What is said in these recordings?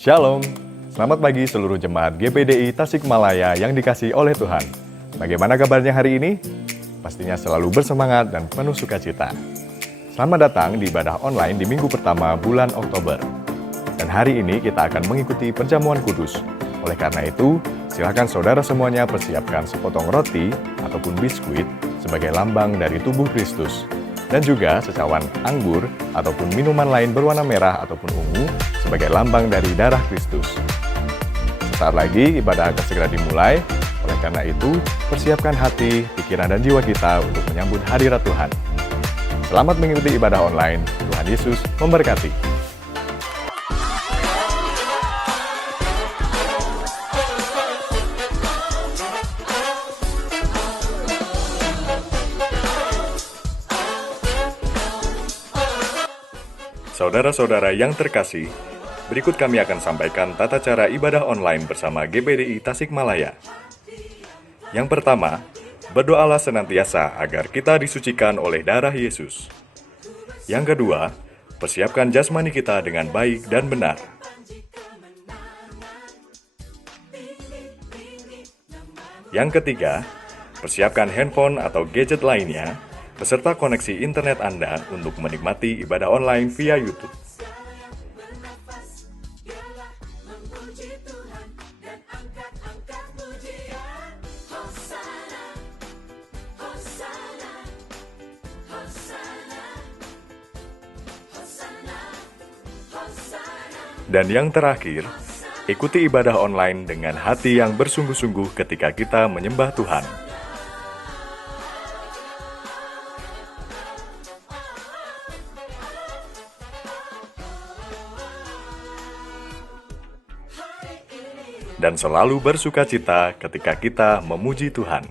Shalom, selamat pagi seluruh jemaat GPDI Tasikmalaya yang dikasihi oleh Tuhan. Bagaimana kabarnya hari ini? Pastinya selalu bersemangat dan penuh sukacita. Selamat datang di ibadah online di minggu pertama bulan Oktober. Dan hari ini kita akan mengikuti perjamuan kudus. Oleh karena itu, silakan saudara semuanya persiapkan sepotong roti ataupun biskuit sebagai lambang dari tubuh Kristus. Dan juga secawan anggur ataupun minuman lain berwarna merah ataupun ungu sebagai lambang dari darah Kristus. Sesaat lagi ibadah akan segera dimulai, oleh karena itu persiapkan hati, pikiran, dan jiwa kita untuk menyambut hadirat Tuhan. Selamat mengikuti ibadah online, Tuhan Yesus memberkati. Saudara-saudara yang terkasih, berikut kami akan sampaikan tata cara ibadah online bersama GPDI Tasikmalaya. Yang pertama, berdoalah senantiasa agar kita disucikan oleh darah Yesus. Yang kedua, persiapkan jasmani kita dengan baik dan benar. Yang ketiga, persiapkan handphone atau gadget lainnya beserta koneksi internet Anda untuk menikmati ibadah online via YouTube. Dan yang terakhir, ikuti ibadah online dengan hati yang bersungguh-sungguh ketika kita menyembah Tuhan. Dan selalu bersukacita ketika kita memuji Tuhan.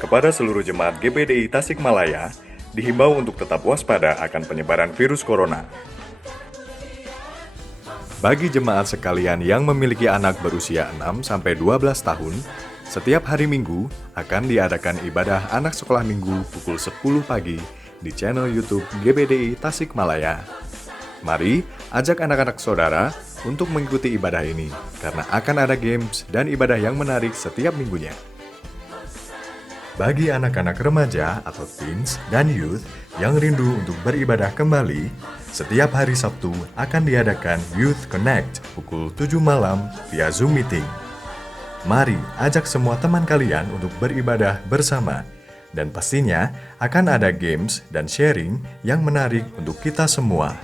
Kepada seluruh jemaat GPDI Tasikmalaya, dihimbau untuk tetap waspada akan penyebaran virus corona. Bagi jemaat sekalian yang memiliki anak berusia 6-12 tahun, setiap hari Minggu akan diadakan ibadah anak sekolah minggu pukul 10 pagi di channel YouTube GPDI Tasikmalaya. Mari ajak anak-anak saudara untuk mengikuti ibadah ini, karena akan ada games dan ibadah yang menarik setiap minggunya. Bagi anak-anak remaja atau teens dan youth yang rindu untuk beribadah kembali, setiap hari Sabtu akan diadakan Youth Connect pukul 7 malam via Zoom Meeting. Mari ajak semua teman kalian untuk beribadah bersama. Dan pastinya akan ada games dan sharing yang menarik untuk kita semua.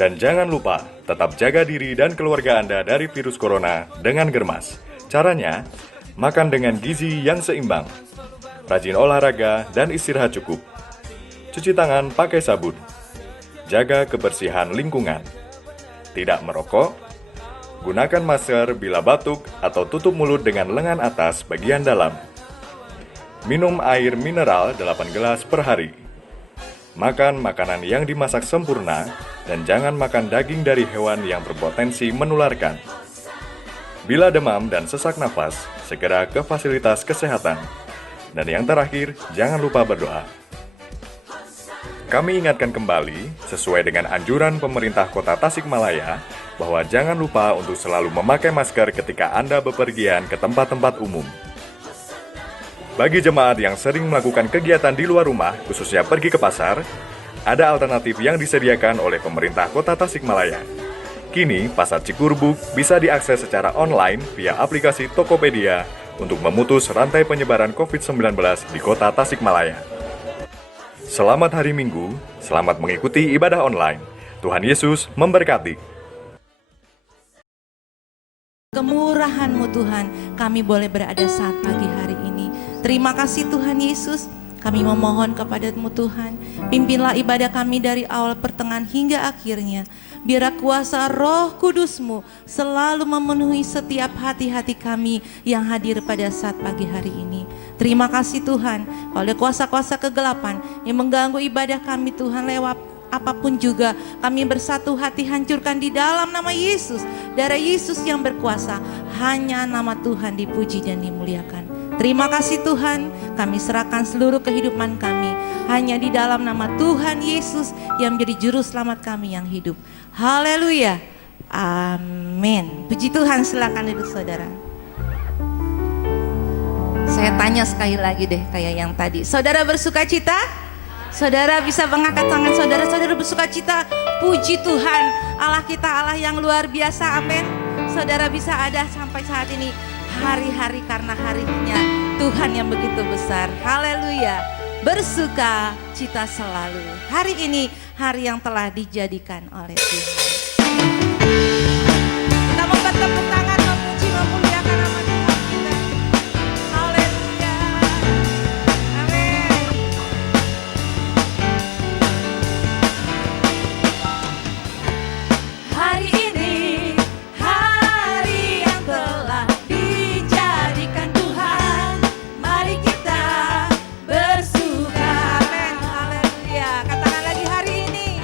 Dan jangan lupa, tetap jaga diri dan keluarga Anda dari virus corona dengan Germas. Caranya, makan dengan gizi yang seimbang, rajin olahraga dan istirahat cukup, cuci tangan pakai sabun, jaga kebersihan lingkungan, tidak merokok, gunakan masker bila batuk atau tutup mulut dengan lengan atas bagian dalam, minum air mineral 8 gelas per hari, makan makanan yang dimasak sempurna, dan jangan makan daging dari hewan yang berpotensi menularkan. Bila demam dan sesak nafas, segera ke fasilitas kesehatan. Dan yang terakhir, jangan lupa berdoa. Kami ingatkan kembali, sesuai dengan anjuran pemerintah Kota Tasikmalaya, bahwa jangan lupa untuk selalu memakai masker ketika Anda bepergian ke tempat-tempat umum. Bagi jemaat yang sering melakukan kegiatan di luar rumah, khususnya pergi ke pasar, ada alternatif yang disediakan oleh pemerintah Kota Tasikmalaya. Kini, Pasar Cikurbuk bisa diakses secara online via aplikasi Tokopedia untuk memutus rantai penyebaran COVID-19 di Kota Tasikmalaya. Selamat hari Minggu, selamat mengikuti ibadah online. Tuhan Yesus memberkati. Kemurahan-Mu Tuhan, kami boleh berada saat pagi hari ini. Terima kasih Tuhan Yesus, Kami memohon kepadamu Tuhan, pimpinlah ibadah kami dari awal pertengahan hingga akhirnya. Biar kuasa Roh Kudus-Mu selalu memenuhi setiap hati-hati kami yang hadir pada saat pagi hari ini. Terima kasih Tuhan, oleh kuasa-kuasa kegelapan yang mengganggu ibadah kami Tuhan lewat apapun juga, kami bersatu hati hancurkan di dalam nama Yesus. Darah Yesus yang berkuasa, hanya nama Tuhan dipuji dan dimuliakan. Terima kasih Tuhan, kami serahkan seluruh kehidupan kami hanya di dalam nama Tuhan Yesus yang menjadi juru selamat kami yang hidup. Haleluya, amin. Puji Tuhan, silakan duduk saudara. Saya tanya sekali lagi deh kayak yang tadi. Saudara bersuka cita? Saudara bisa mengangkat tangan saudara, saudara bersuka cita. Puji Tuhan, Allah kita Allah yang luar biasa, amin. Saudara bisa ada sampai saat ini hari-hari karena harinya Tuhan yang begitu besar. Haleluya, bersuka cita selalu. Hari ini hari yang telah dijadikan oleh Tuhan. Kita mau bertepuk tangan memuji memuliakan nama Tuhan kita. Haleluya, amin. Hari ini hari yang telah dijadikan Tuhan, mari kita bersuka. Amin, haleluya. Katakan lagi hari ini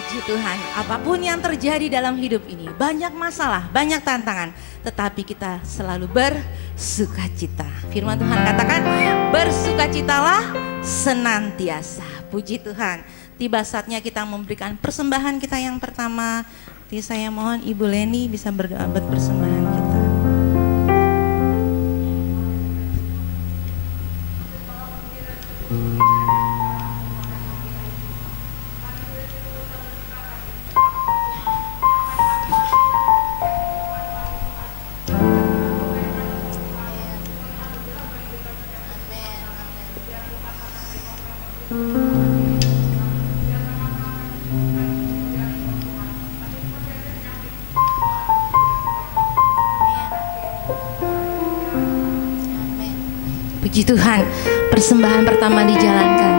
Puji Tuhan, apapun yang terjadi dalam hidup ini, banyak masalah, banyak tantangan, tetapi kita selalu bersukacita. Firman Tuhan katakan, bersukacitalah senantiasa. Puji Tuhan, tiba saatnya kita memberikan persembahan kita yang pertama. Jadi saya mohon Ibu Leni bisa berdoa buat persembahan kita. Puji Tuhan, persembahan pertama dijalankan.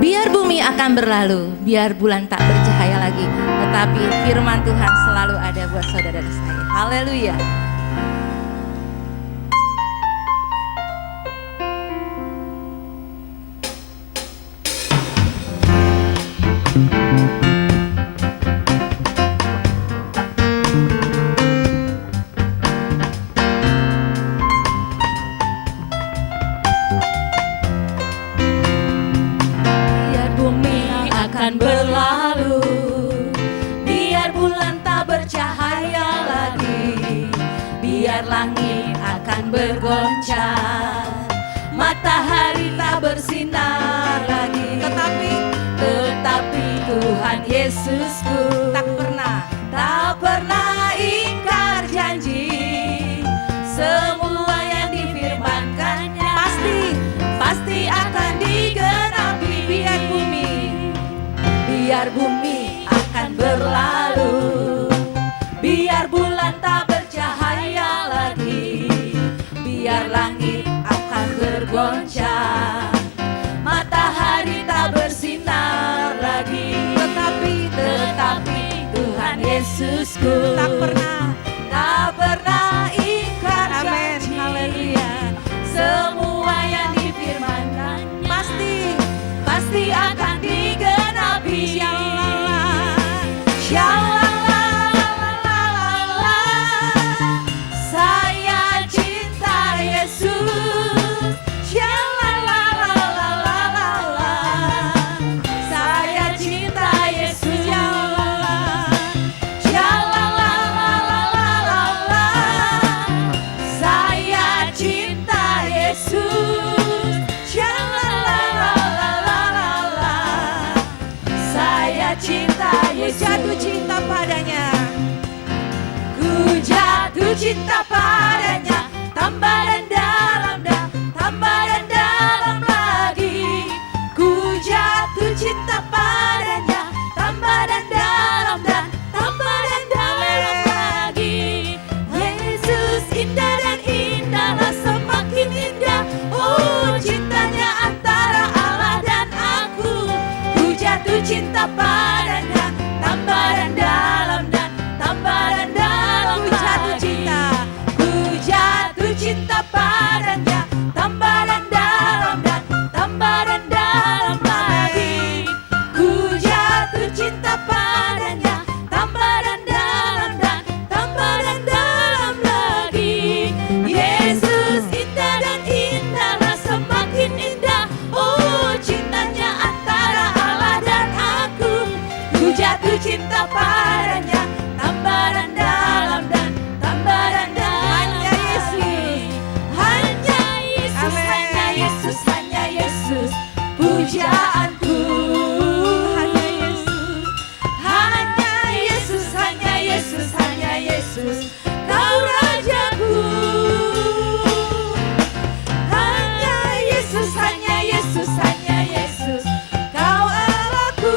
Biar bumi akan berlalu, biar bulan tak bercahaya lagi, tetapi firman Tuhan selalu ada buat saudara saya. Haleluya. Berlalu, biar bulan tak bercahaya lagi, biar langit akan bergoncang, matahari tak bersinar lagi, tetapi Tuhan Yesusku tak pernah ingkar janji. Semua yang difirmankannya pasti akan digenapi. Biar bumi akan berlalu, biar bulan tak bercahaya lagi, biar langit akan bergoncang, matahari tak bersinar lagi, tetapi Tuhan Yesusku tak pernah ingkar janji. Haleluya. Semua yang difirmankannya pasti akan digenapi. Saya cinta Yesus. Saya cinta Yesus. Saya cinta Yesus. Saya cinta Yesus. Jatuh cinta padanya. Ku jatuh cinta padanya. Tambah dan dalam lagi. Ku jatuh cinta padanya. Tambah dan dalam lagi. Yesus indah dan indahlah semakin indah. Oh, cintanya antara Allah dan aku. Ku jatuh cinta padanya. Tambah dan dalam ku jatuh cinta. Ku jatuh cinta padanya. Tambah dan dalam lagi. Ku jatuh cinta padanya. Tambah dan dalam lagi. Yesus indah dan indahlah semakin indah. Oh, cintanya antara Allah dan aku. Ku jatuh cinta padanya. Tambah dan dalam hanya Yesus. Hanya Yesus. Hanya Yesus. Hanya Yesus. Pujaanku. Hanya Yesus. Hanya Yesus. Hanya Yesus. Hanya Yesus. Kau Rajaku. Hanya Yesus. Hanya Yesus. Hanya Yesus. Kau Allahku.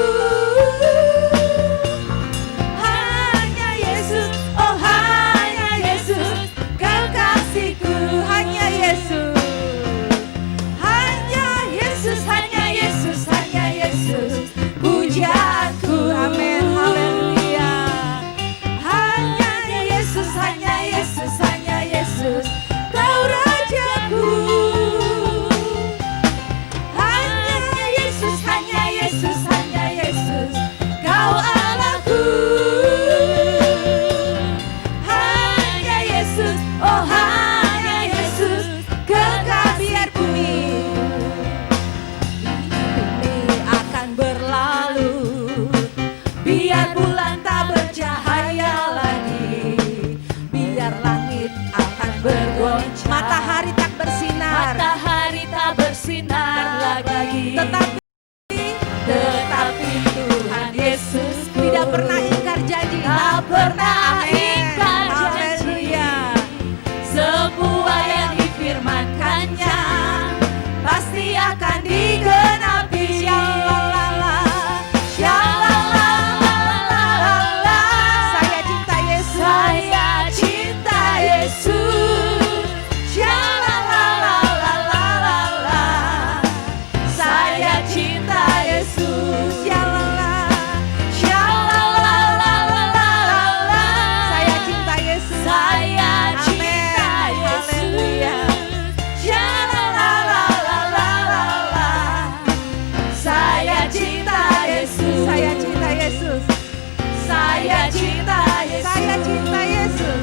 cinta Yesus. Saya cinta Yesus.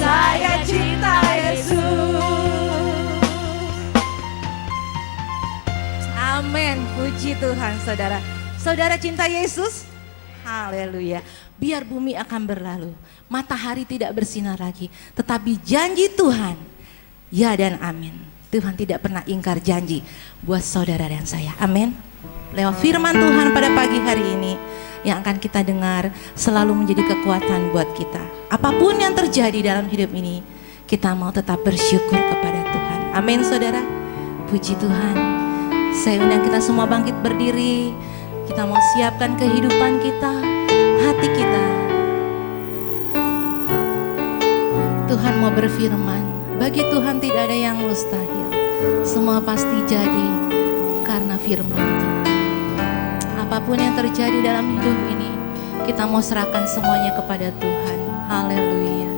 Saya cinta Yesus. Amin. Puji Tuhan, saudara. Saudara cinta Yesus? Haleluya. Biar bumi akan berlalu, matahari tidak bersinar lagi, tetapi janji Tuhan, ya dan amin. Tuhan tidak pernah ingkar janji buat saudara dan saya. Amin. Lewat firman Tuhan pada pagi hari ini yang akan kita dengar selalu menjadi kekuatan buat kita. Apapun yang terjadi dalam hidup ini, kita mau tetap bersyukur kepada Tuhan. Amin, saudara. Puji Tuhan. Saya undang kita semua bangkit berdiri. Kita mau siapkan kehidupan kita, hati kita. Tuhan mau berfirman, bagi Tuhan tidak ada yang mustahil. Semua pasti jadi karena firman Tuhan. Apapun yang terjadi dalam hidup ini, kita mau serahkan semuanya kepada Tuhan. Haleluya.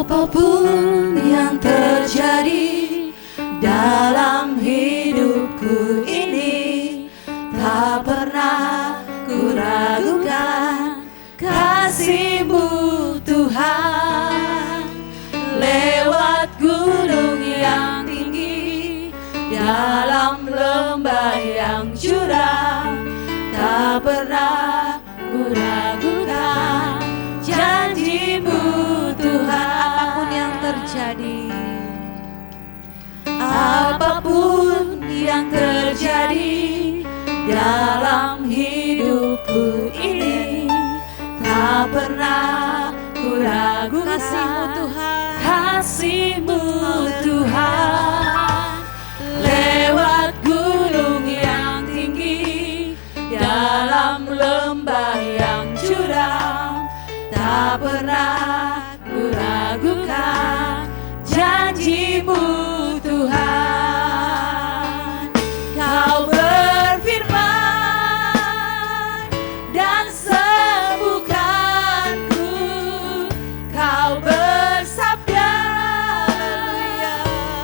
Apapun yang terjadi dalam hidupku ini, tak pernah ku ragukan kasih-Mu Tuhan. Lewat gunung yang tinggi, dalam lembah yang curam, tak pernah ku ragukan janji-Mu Tuhan. Apapun yang terjadi, apapun yang terjadi dalam hidupku ini, tak pernah ku ragukan kasih-Mu Tuhan. Kasih-Mu Tuhan. Lewat gunung yang tinggi, dalam lembah yang curam, tak pernah ku ragukan janji-Mu Tuhan. Kau berfirman dan sembuhkanku, Kau bersabda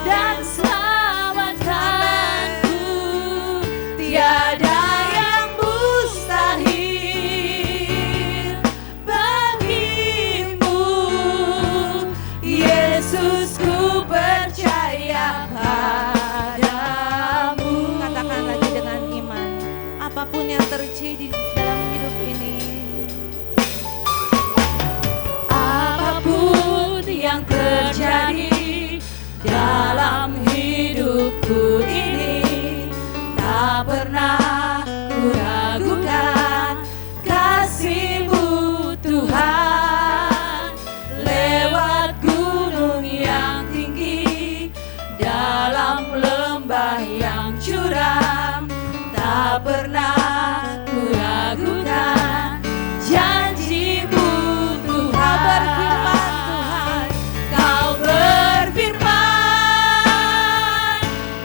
dan selamatkanku. Tiada yang mustahil bagimu, Yesus, ku percaya padamu. Katakan lagi dengan iman, apapun yang terjadi dalam hidup ini, apapun yang terjadi dalam hidupku ini, tak pernah ku ragukan kasih-Mu Tuhan. Lewat gunung yang tinggi, dalam lembah yang curam, tak pernah ku ragukan janji-Mu Tuhan. Kau berfirman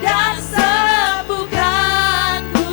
dan sembuhkanku,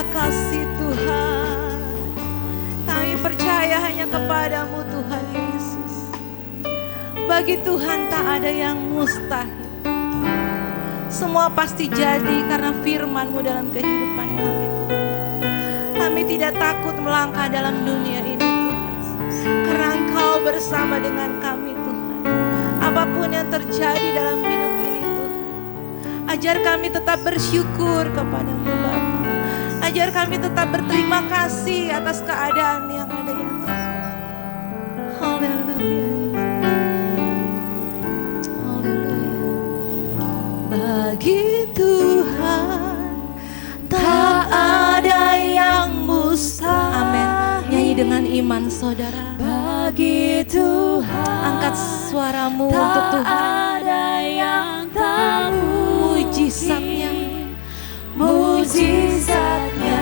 Terima kasih Tuhan. Kami percaya hanya kepadamu Tuhan Yesus. Bagi Tuhan tak ada yang mustahil. Semua pasti jadi karena firman-Mu dalam kehidupan kami Tuhan. Kami tidak takut melangkah dalam dunia ini Tuhan. Karena Engkau bersama dengan kami Tuhan. Apapun yang terjadi dalam hidup ini Tuhan. Ajar kami tetap bersyukur kepada-Mu Bapa. Ajar kami tetap berterima kasih atas keadaan yang ada ya Tuhan. Haleluya. Bagi Tuhan tak ada yang mustahil. Amin. Nyanyi dengan iman saudara. Bagi Tuhan Angkat suaramu untuk Tuhan. ada yang tak Mujizatnya, mujizatnya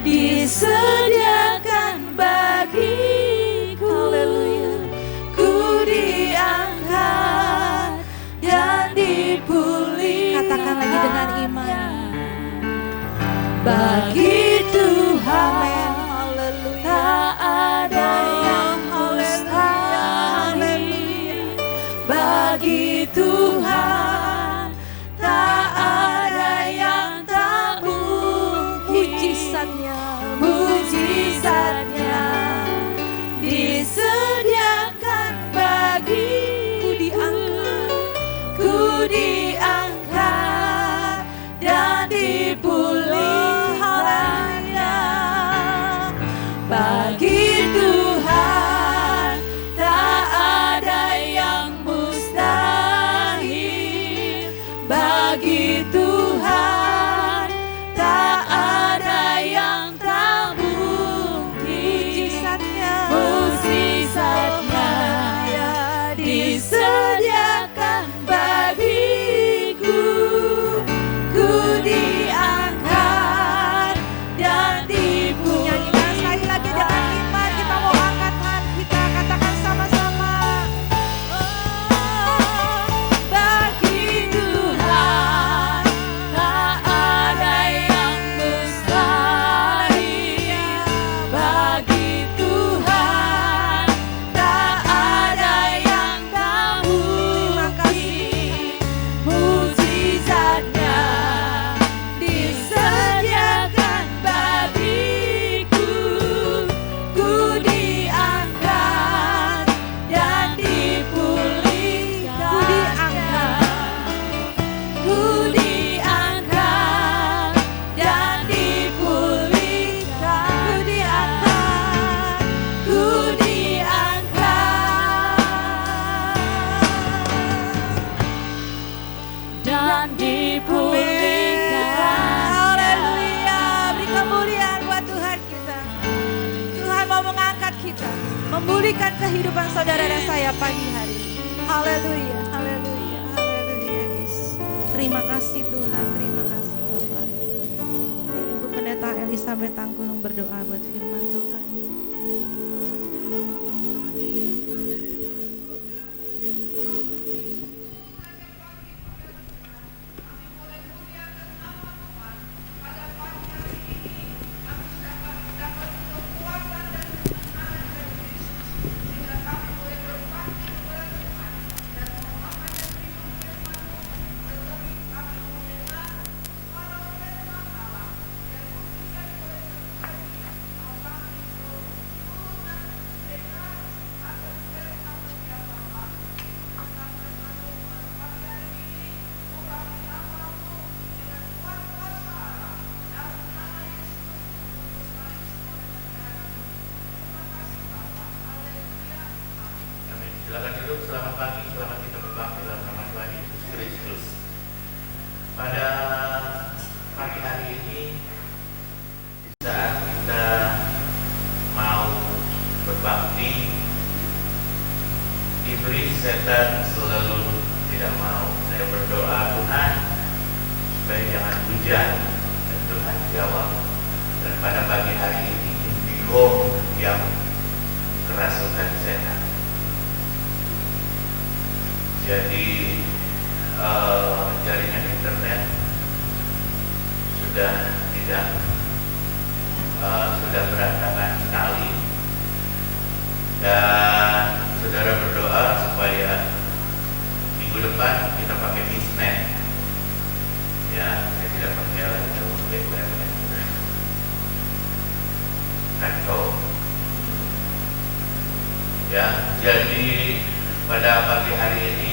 disediakan bagiku. Haleluya. Ku diangkat dan dipulihkan. Katakan lagi dengan iman. Bagi Tuhan Haleluya. tak ada yang mustahil. Bagi Tuhan tak ada yang tak mungkin. Mujizatnya, Mujizatnya disediakan bagiku. Ku diangkat dan dipulihkannya. Bagi Tuhan tak ada yang mustahil. Bagi Tuhan tak ada yang tak mungkin. Mujizatnya disediakan bagiku. Ku diangkat dan dipulihkan. nyanyikan sekali lagi dengan iman. Kita mau angkat tangan kita, katakan sama-sama. Bagi Tuhan tak ada yang mustahil. Bagi Tuhan tak ada yang tak mungkin. Mujizatnya disediakan bagiku. Ku diangkat dan dipulihkan. Ku diangkat dan dipulihkan. Ku diangkat dan dipulihkan. Haleluya. Beri kemuliaan buat Tuhan kita. Tuhan mau mengangkat kita, memulihkan kehidupan saudara dan saya pagi hari ini. Haleluya, haleluya, haleluya. Yesus. Terima kasih Tuhan, terima kasih Bapak. Ini Ibu Pendeta Elizabeth Tangkunung berdoa buat firman Tuhan. Silakan duduk, selamat pagi, selamat kita berbakti dalam nama Tuhan Yesus Kristus. Pada pagi hari ini, di saat kita mau berbakti, iblis setan selalu tidak mau. Saya berdoa Tuhan supaya jangan hujan, dan Tuhan jawab. Dan pada pagi hari ini, indigo yang kerasukan setan. Jadi jaringan internet sudah tidak sudah berantakan sekali, dan saudara berdoa supaya minggu depan kita pakai bisnet. Ya, saya tidak percaya lagi sama BUMN. Kacau. Ya, jadi pada pagi hari ini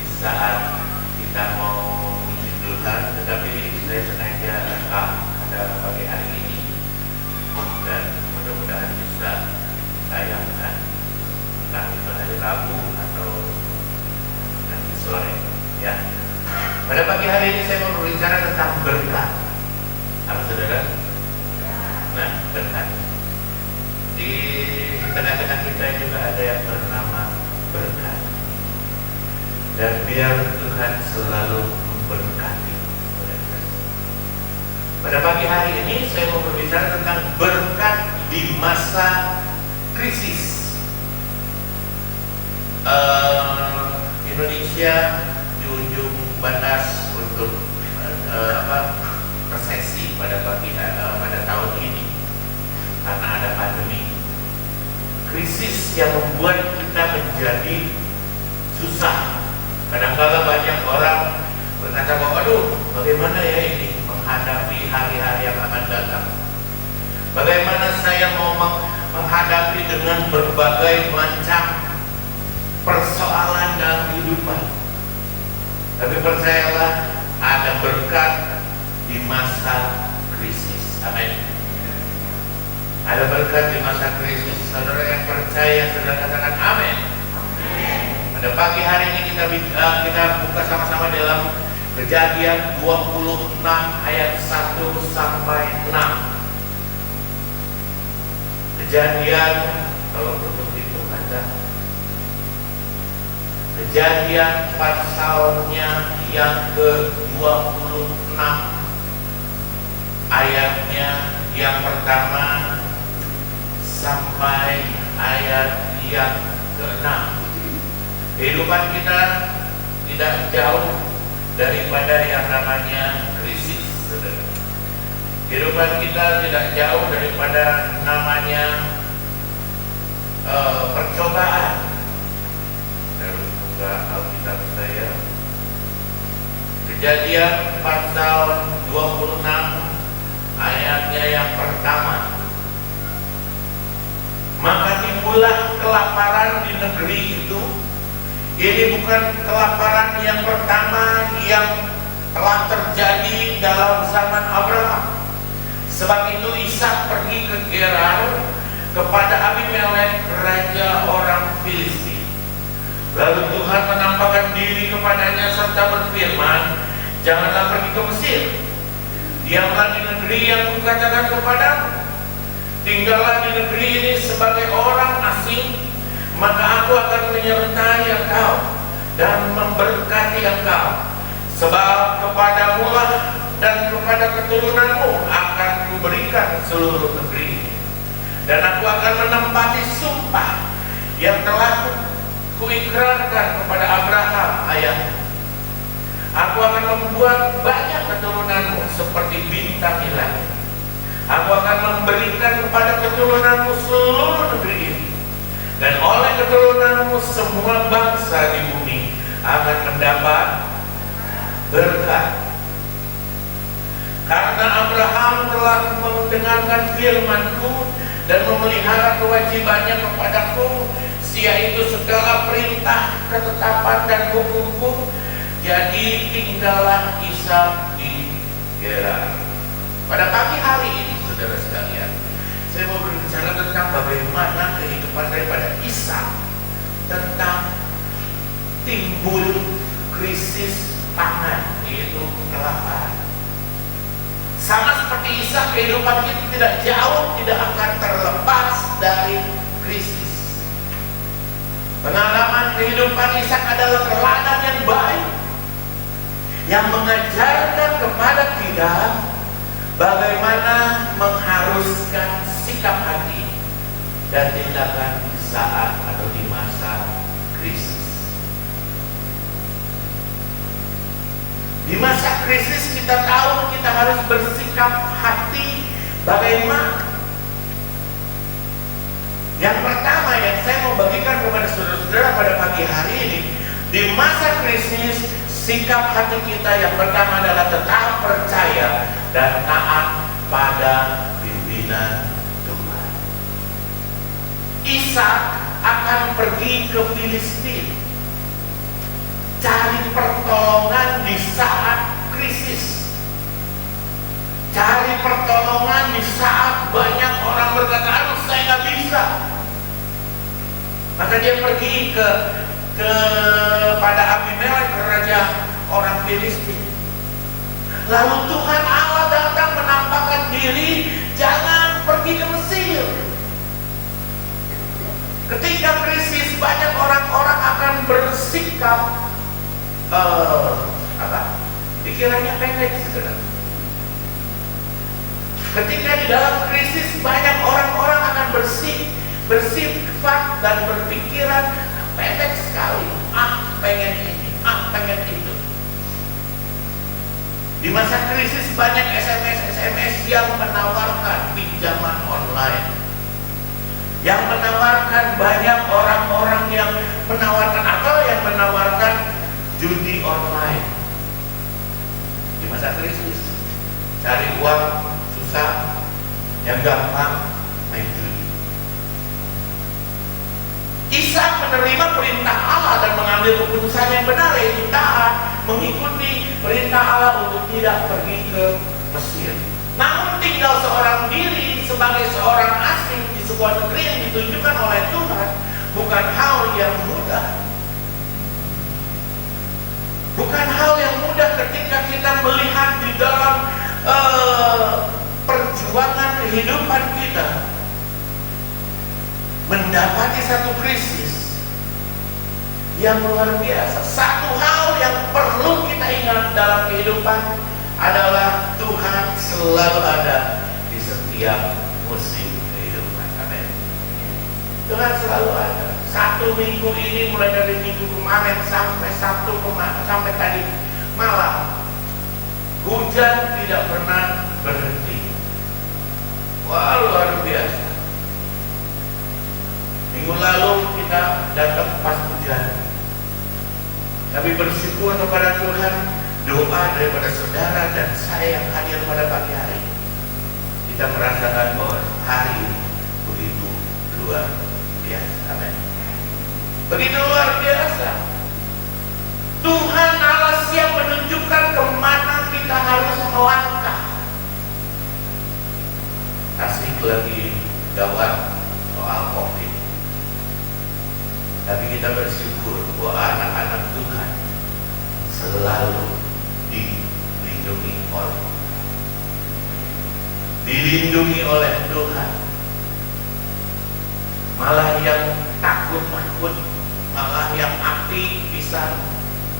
di saat kita mau puji Tuhan, tetapi saya sengaja rekam pada pagi hari ini dan mudah-mudahan bisa tayangkan entah itu hari Rabu atau nanti sore. Ya, pada pagi hari ini saya mau berbicara tentang berkat. Apa saudara? Nah, berkat. Di tengah-tengah kita juga ada yang bernama berkat. Dan biar Tuhan selalu memberkati. Pada pagi hari ini saya mau berbicara tentang berkat di masa krisis. Indonesia di ujung batas untuk resesi pada tahun ini karena ada pandemi. Krisis yang membuat kita menjadi susah. Kadang-kala banyak orang berkata bahwa, aduh, bagaimana ya ini menghadapi hari-hari yang akan datang? Bagaimana saya mau menghadapi dengan berbagai macam persoalan dalam kehidupan? Tapi percayalah, ada berkat di masa krisis. Amin. Ada berkat di masa krisis. Saudara yang percaya, saudara katakan amin. Pada pagi hari ini kita buka sama-sama dalam Kejadian 26 ayat 1 sampai 6. Kejadian, kalau untuk itu ada Kejadian pasalnya yang ke-26 ayatnya yang pertama sampai ayat yang ke-6. Kehidupan kita tidak jauh daripada yang namanya krisis, saudara. Kehidupan kita tidak jauh daripada namanya percobaan. Saya buka Alkitab saya. Kejadian pasal 26 ayatnya yang pertama. Maka timbullah kelaparan di negeri itu. Ini bukan kelaparan yang pertama yang telah terjadi dalam zaman Abraham. Sebab itu Ishak pergi ke Gerar kepada Abimelek, raja orang Filistin. Lalu Tuhan menampakkan diri kepadanya serta berfirman, janganlah pergi ke Mesir. Diamlah di negeri yang kukatakan kepadamu. Tinggallah di negeri ini sebagai orang asing, maka aku akan menyertai engkau dan memberkati engkau. Sebab kepadamu lah dan kepada keturunanmu akan kuberikan seluruh negeri. Dan aku akan menempati sumpah yang telah kuikrarkan kepada Abraham ayahmu. Aku akan membuat banyak keturunanmu seperti bintang di langit. Aku akan memberikan kepada keturunanmu seluruh negeri ini. Dan oleh keturunanmu semua bangsa di bumi akan mendapat berkat. Karena Abraham telah mendengarkan firman-Ku dan memelihara kewajibannya kepadaku, yaitu segala perintah, ketetapan dan hukum-Ku, jadi tinggallah Ishak di Gerar. Pada pagi hari ini, saudara sekalian, saya mau berbicara tentang bagaimana kehidupan daripada Ishak, tentang timbul krisis pangan, yaitu kelaparan. Sama seperti Ishak, kehidupan kita tidak jauh, tidak akan terlepas dari krisis. Pengalaman kehidupan Ishak adalah teladan yang baik, yang mengajarkan kepada kita bagaimana mengharuskan sikap hati dan tindakan di saat atau di masa krisis. Di masa krisis krisis kita tahu kita harus bersikap hati bagaimana. Yang pertama yang saya mau bagikan kepada saudara-saudara pada pagi hari ini, di masa krisis, sikap hati kita yang pertama adalah tetap percaya dan taat pada pimpinan Tuhan. Ishak akan pergi ke Filistin, cari pertolongan di saat krisis, cari pertolongan di saat banyak orang berkata, aduh saya nggak bisa. Maka dia pergi pada Abimelek, raja orang Filistin. Lalu Tuhan Allah datang menampakkan diri, jangan pergi ke Mesir. Ketika krisis, banyak orang-orang akan bersikap pikirannya pendek, saudara. Ketika di dalam krisis, banyak orang-orang akan bersifat dan berpikiran pendek sekali. Pengen ini, pengen itu. Di masa krisis banyak SMS yang menawarkan pinjaman online, yang menawarkan banyak orang-orang yang menawarkan atau yang menawarkan judi online. Di masa krisis cari uang susah, yang gampang main judi. Ishak menerima perintah Allah dan mengambil keputusan yang benar, yaitu taat, mengikuti perintah Allah untuk tidak pergi ke Mesir. Namun tinggal seorang diri sebagai seorang asing di sebuah negeri yang ditunjukkan oleh Tuhan bukan hal yang mudah. Bukan hal yang mudah ketika kita melihat di dalam perjuangan kehidupan kita, mendapati satu krisis yang luar biasa. Satu hal yang perlu kita ingat dalam kehidupan adalah Tuhan selalu ada di setiap musim kehidupan. Amin. Tuhan selalu ada. Satu minggu ini, mulai dari minggu kemarin sampai Sabtu kemarin, sampai tadi malam, hujan tidak pernah berhenti. Wah, luar biasa. Minggu lalu kita datang pas hujan, tapi bersyukur kepada Tuhan, doa daripada saudara dan saya yang hadir pada pagi hari, kita merasakan bahwa hari ini begitu luar biasa. Amin. Begitu luar biasa. Tuhan Allah siap menunjukkan kemana kita harus melangkah. Asik lagi gawat soal COVID, tapi kita bersyukur bahwa anak-anak Tuhan selalu dilindungi oleh Tuhan. Malah yang takut-takut, malah yang api bisa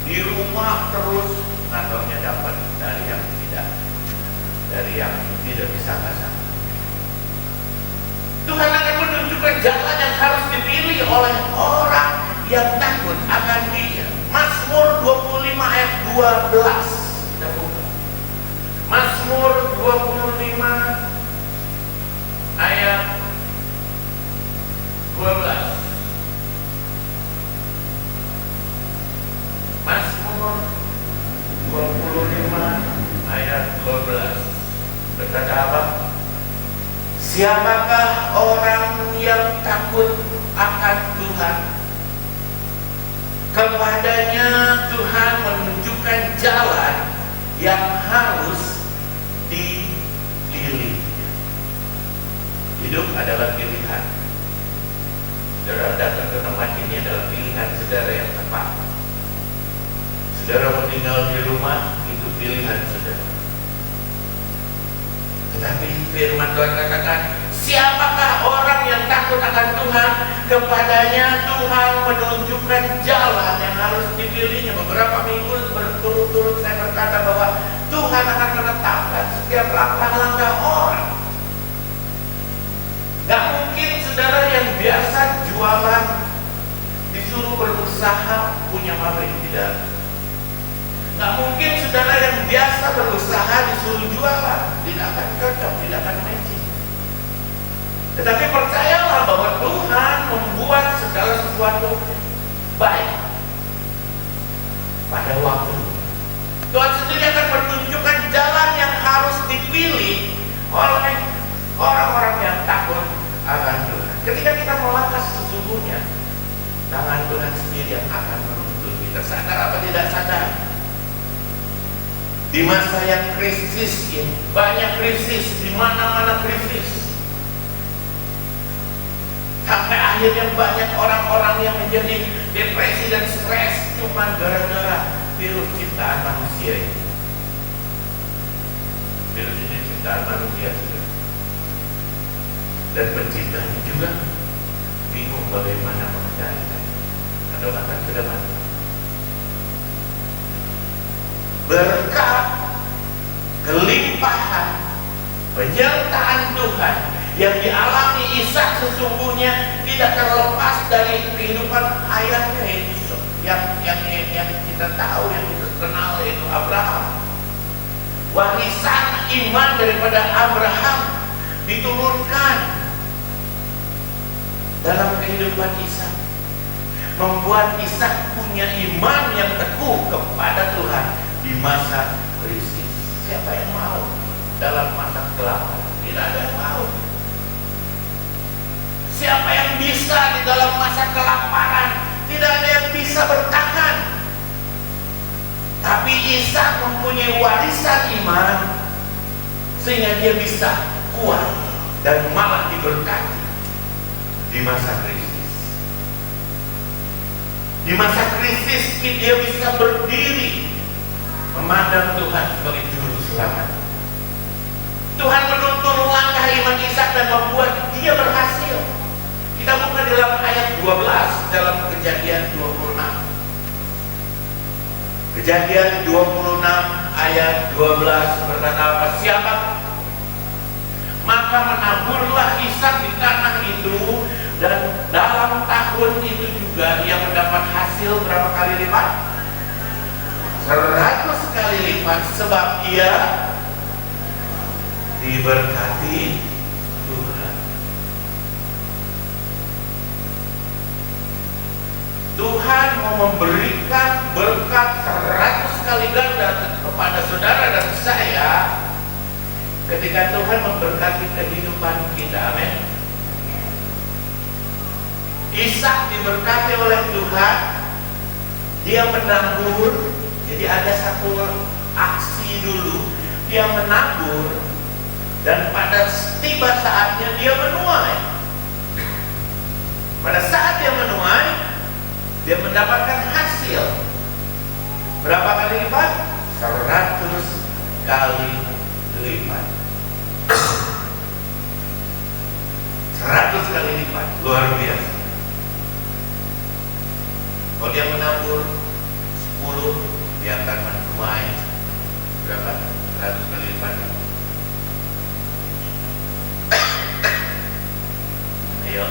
di rumah terus, ataunya dapat dari yang tidak disangka-sangka. Tuhan akan menunjukkan jalan yang harus dipilih oleh orang yang takut akan Dia. Mazmur 25 ayat 12. Kita buka. Mazmur 25 ayat 12. Mazmur 25 ayat 12. Berkata apa? Siapakah orang yang takut akan Tuhan? Kepadanya Tuhan menunjukkan jalan yang harus dipilih. Hidup adalah pilihan. Saudara datang ke tempat ini adalah pilihan saudara yang tepat. Saudara mau tinggal di rumah, itu pilihan saudara. Tetapi firman Tuhan katakan, siapakah orang yang takut akan Tuhan? Kepadanya Tuhan menunjukkan jalan yang harus dipilihnya. Beberapa minggu berturut-turut saya berkata bahwa Tuhan akan menetapkan setiap langkah-langkah orang. Gak mungkin saudara yang biasa jualan disuruh berusaha punya pabrik, tidak. Nggak mungkin saudara yang biasa berusaha disuruh jualan, tidak akan cocok, tidak akan matching. Tetapi percayalah bahwa Tuhan membuat segala sesuatu baik pada waktu. Tuhan sendiri akan menunjukkan jalan yang harus dipilih oleh orang-orang yang takut akan Tuhan. Ketika kita melangkah sesungguhnya, tangan Tuhan sendiri yang akan menuntun kita. Sadar apa tidak sadar? Di masa yang krisis ini, banyak krisis, di mana-mana krisis. Sampai akhirnya banyak orang-orang yang menjadi depresi dan stres cuma gara-gara virus ciptaan manusia ini. Virus ini ciptaan manusia. Dan penciptanya juga bingung bagaimana mengendalikan. Atau bahkan sudah mati. Berkat kelimpahan penyertaan Tuhan yang dialami Ishak sesungguhnya tidak terlepas dari kehidupan ayahnya itu yang kita tahu, yang kita kenal, yaitu Abraham. Warisan iman daripada Abraham diturunkan dalam kehidupan Ishak, membuat Ishak punya iman yang teguh kepada Tuhan di masa krisis. Siapa yang mau dalam masa kelaparan? Tidak ada yang mau. Siapa yang bisa di dalam masa kelaparan? Tidak ada yang bisa bertahan. Tapi Ishak mempunyai warisan iman sehingga dia bisa kuat dan malah diberkati di masa krisis. Di masa krisis dia bisa berdiri memandang Tuhan sebagai juru selamat. Tuhan menuntun langkah iman Ishak dan membuat dia berhasil. Kita buka dalam ayat 12 dalam Kejadian 26. Kejadian 26 ayat 12 berkata apa? Siapa? Maka menaburlah Ishak di tanah itu, dan dalam tahun itu juga ia mendapat hasil berapa kali lipat? 100 kali lipat, sebab ia diberkati Tuhan. Tuhan mau memberikan berkat 100 kali ganda kepada saudara dan saya ketika Tuhan memberkati kehidupan kita. Amin. Ishak diberkati oleh Tuhan. Dia menabur. Jadi ada satu aksi dulu, dia menabur, dan pada tiba saatnya dia menuai. Pada saat dia menuai, dia mendapatkan hasil. Berapa kali lipat? 100 kali lipat. 100 kali lipat, luar biasa. Kalau dia menabur 10, dia akan menuai berapa? 100 kali lipat. Ayo.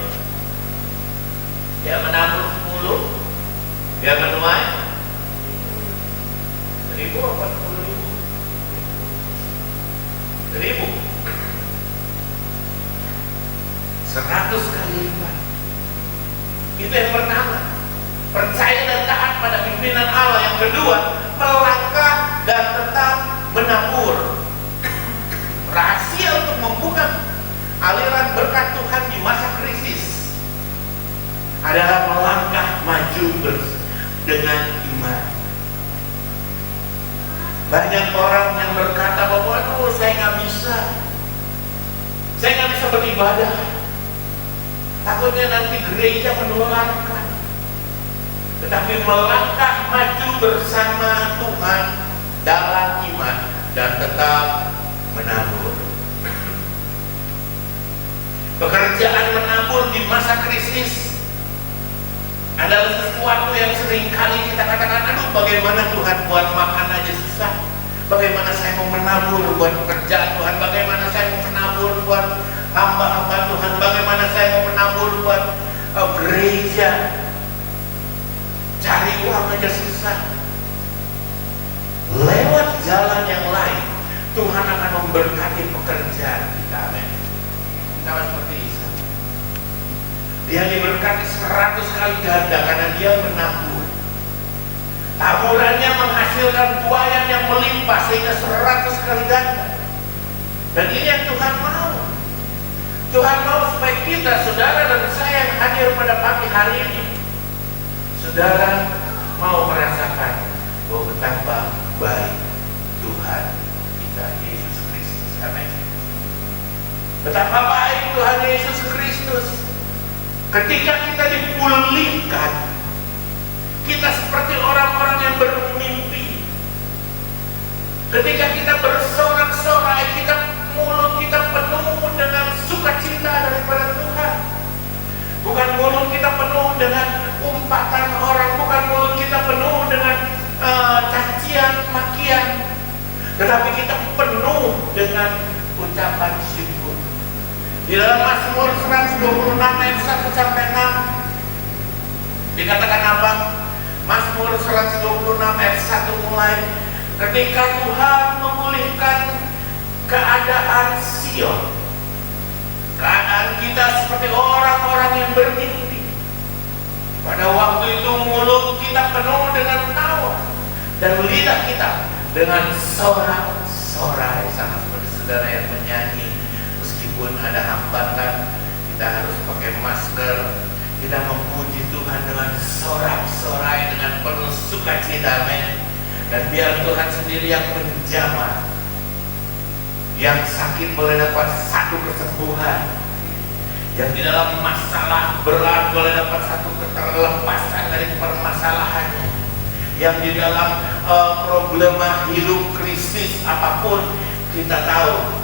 Dia menabur 10, dia menuai 1.000 apa 10.000? 1.000. 100 kali lipat. Itu yang pertama. Percaya dan taat pada pimpinan Allah. Yang kedua, melangkah dan tetap menabur. Rahasia untuk membuka aliran berkat Tuhan di masa krisis adalah melangkah maju dengan iman. Banyak orang yang berkata bahwa aduh, saya nggak bisa beribadah, takutnya nanti gereja menularkan. Tetapi melangkah maju bersama Tuhan dalam iman dan tetap menabur. Pekerjaan menabur di masa krisis adalah sesuatu yang seringkali kita katakan, aduh bagaimana Tuhan buat makan aja susah. Bagaimana saya mau menabur buat pekerjaan Tuhan. Bagaimana saya mau menabur buat hamba-hamba Tuhan. Bagaimana saya mau menabur buat gereja. Cari uang aja susah. jalan yang lain, Tuhan akan memberkati pekerjaan kita. Amin. Sama seperti Isa. Dia diberkati 100 kali ganda karena dia menabur. Taburannya menghasilkan tuayan yang melimpah sehingga 100 kali ganda. Dan ini yang Tuhan mau. Tuhan mau supaya kita, saudara dan saya yang hadir pada pagi hari ini, saudara mau merasakan bahwa betapa baik Tuhan kita Yesus Kristus. Amin. Betapa baik Tuhan Yesus Kristus. Ketika kita dipulihkan, kita seperti orang-orang yang bermimpi. Ketika kita bersorak-sorai, mulut kita penuh dengan sukacita daripada Tuhan. Bukan mulut kita penuh dengan umpatan orang, bukan mulut kita penuh dengan cacian, makian, tetapi kita penuh dengan ucapan syukur. Di dalam Mazmur 126 ayat 1 sampai 6 dikatakan apa? Mazmur 126 ayat 1 mulai, ketika Tuhan memulihkan keadaan Sion, keadaan kita seperti orang-orang yang bermimpi. Pada waktu itu mulut kita penuh dengan tawa dan lidah kita dengan sorak-sorai, sama seperti saudara yang menyanyi. Meskipun ada hambatan, kita harus pakai masker, kita memuji Tuhan dengan sorak-sorai, dengan penuh sukacita. Amin. Dan biar Tuhan sendiri yang menjamah. Yang sakit boleh dapat satu kesembuhan, yang di dalam masalah berat boleh dapat satu keterlepasan dari permasalahannya, yang di dalam problema hidup krisis apapun, kita tahu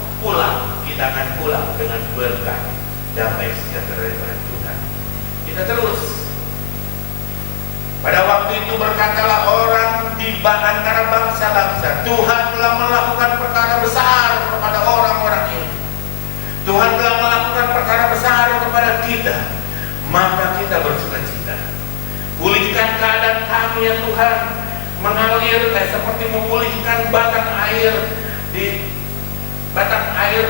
kita akan pulang dengan berkat damai sejahtera daripada Tuhan. Kita terus. Pada waktu itu berkatalah orang di antara bangsa-bangsa, Tuhan telah melakukan perkara besar kepada orang-orang ini. Tuhan telah melakukan perkara besar kepada kita, maka kita bersukacita. Pulihkan keadaan kami ya Tuhan, mengalir seperti memulihkan batang air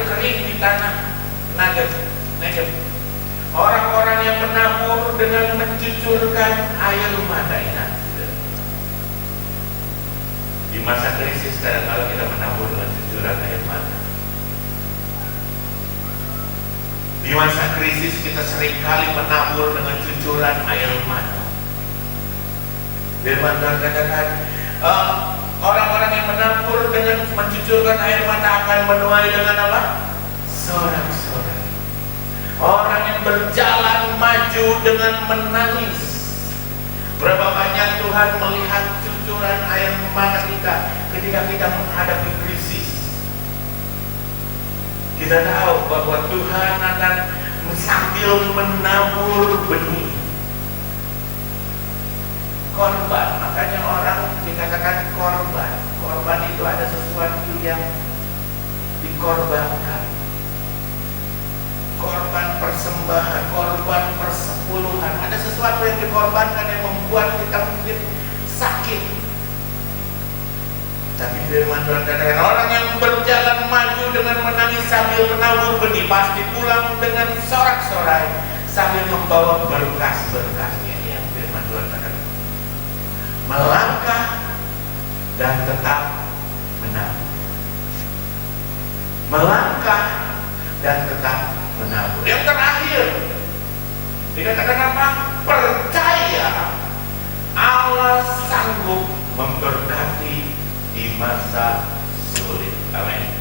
kering di tanah Negev. Orang-orang yang menabur dengan mencucurkan air mata. Ingat, di masa krisis kadang-kadang kita menabur dengan cucuran air mata. Di masa krisis kita seringkali menabur dengan cucuran air mata. Firman Tuhan katakan, orang-orang yang menabur dengan mencucurkan air mata akan menuai dengan apa? Sorak-sorai. Orang yang berjalan maju dengan menangis. Berapa banyak Tuhan melihat cucuran air mata kita ketika kita menghadapi krisis. Kita tahu bahwa Tuhan akan sambil menabur benih. Korban, makanya orang dikatakan korban. Korban itu ada sesuatu yang dikorbankan. Korban persembahan, korban persepuluhan. Ada sesuatu yang dikorbankan yang membuat kita mungkin sakit. Tapi firman Tuhan katakan, orang yang berjalan maju dengan menangis sambil menabur benih pasti pulang dengan sorak-sorai sambil membawa berkas-berkasnya. Ini yang firman Tuhan katakan. Melangkah dan tetap menabur. Melangkah dan tetap menabur. Yang terakhir dikatakan apa? Percaya Allah sanggup memberkati di masa sulit. Amin.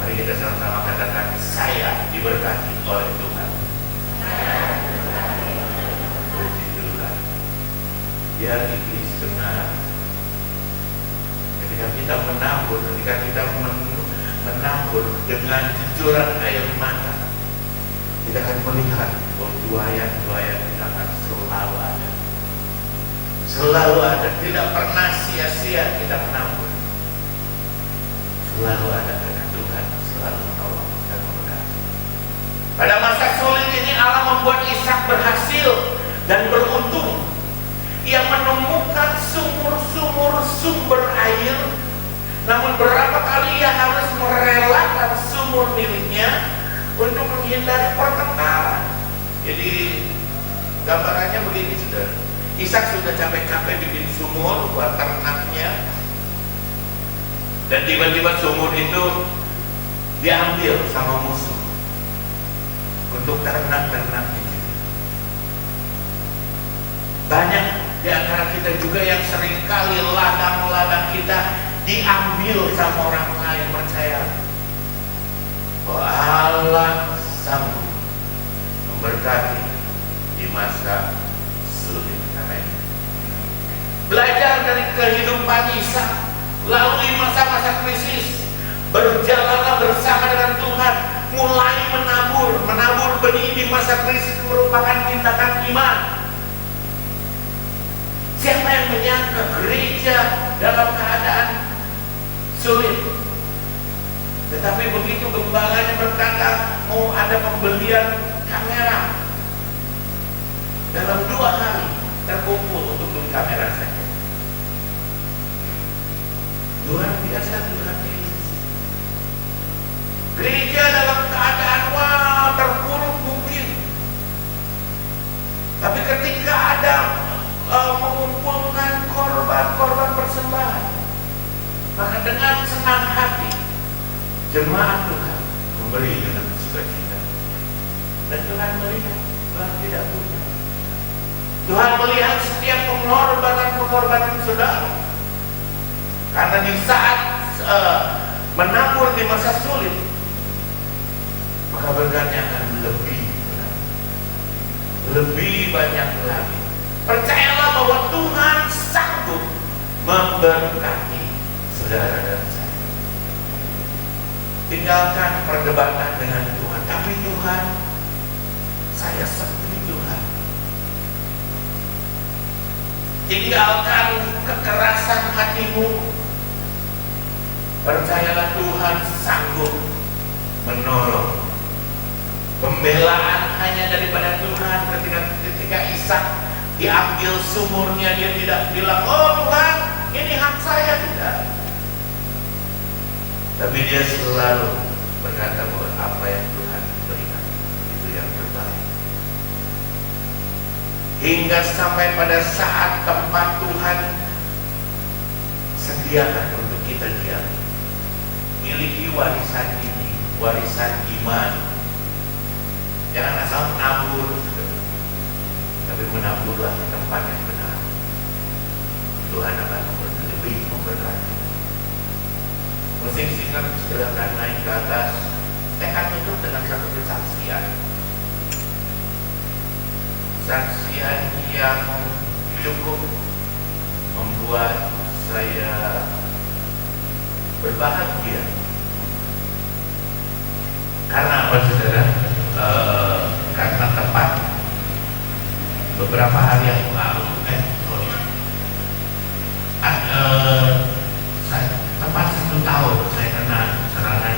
Mari kita sama-sama katakan, saya diberkati oleh Tuhan. Puji Tuhan. Biar iblis dengar. Ketika kita menabur, ketika kita menabur dengan cucuran air mata, kita akan melihat bahwa tuayan-tuayan kita akan selalu ada. Selalu ada, tidak pernah sia-sia kita menabur. Selalu ada karena Tuhan selalu menolong dan memberkati. Pada masa sulit ini Allah membuat Ishak berhasil dan beruntung. Ia menemukan sumber air Namun berapa kali ia harus merelakan sumur miliknya untuk menghindari pertengkaran. Jadi gambarannya begini, saudara. Ishak sudah capek-capek bikin sumur buat ternaknya, dan tiba-tiba sumur itu diambil sama musuh untuk ternak-ternak itu. Banyak di antara kita juga yang seringkali ladang-ladang kita diambil sama orang lain. Percaya bahwa Allah sanggup memberkati di masa sulit. Amin. Belajar dari kehidupan Ishak, lalui masa-masa krisis, berjalanlah bersama dengan Tuhan, mulai menabur benih di masa krisis merupakan tindakan iman. Siapa yang menyangka gereja dalam keadaan sulit, tetapi begitu gembalanya berkata mau ada pembelian kamera, dalam 2 hari terkumpul untuk beli kamera saja. Luar biasa Tuhan Yesus. Gereja dalam keadaan terpuruk mungkin, tapi ketika ada mengumpulkan korban persembahan, maka dengan senang hati jemaat Tuhan memberi dengan sukacita. Dan Tuhan melihat, Tuhan tidak punya. Tuhan melihat setiap pengorbanan saudara. Karena di saat menabur di masa sulit, maka berkatnya akan lebih banyak lagi. Percayalah bahwa Tuhan sanggup memberkati saudara dan saya. Tinggalkan perdebatan dengan Tuhan. Tapi Tuhan, saya seperti Tuhan. Tinggalkan kekerasan hatimu. Percayalah Tuhan sanggup menolong. Pembelaan hanya daripada Tuhan. Ketika Ishak diambil sumurnya, dia tidak bilang, oh Tuhan, ini hak saya, tidak. Tapi dia selalu berkata bahwa apa yang Tuhan berikan itu yang terbaik. Hingga sampai pada saat tempat Tuhan sediakan untuk kita diam. Miliki warisan ini, warisan iman. Jangan asal menabur, tapi menaburlah di tempat yang benar. Tuhan akan lebih memberkati. Musik singer silakan naik ke atas. Saya akan tutup dengan satu kesaksian. Kesaksian yang cukup membuat saya berbahagia. Karena apa, saudara? Karena tepat beberapa hari yang lalu, tepat 1 tahun saya kena serangan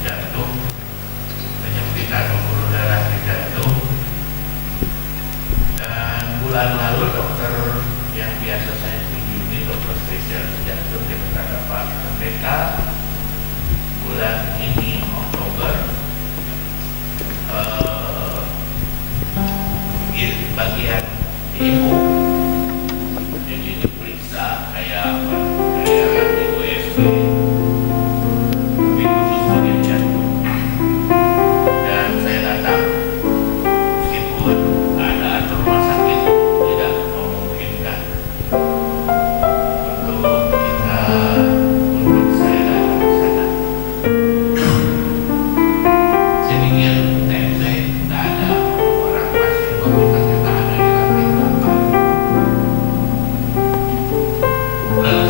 jantung, penyempitan pembuluh darah di jantung. Dan bulan lalu dokter yang biasa saya kunjungi, dokter spesialis jantung, dia berkata, Pak Pendeta, bulan ini Oktober bagian ibu jadi diperiksa kayak apa, kayak USG, tapi khusus bagian jantung. Dan saya datang, meskipun keadaan rumah sakit tidak memungkinkan untuk saya datang ke sana. Saya pikir TMZ tidak ada orang pasien COVID yang tak ada di lantai 8. Lalu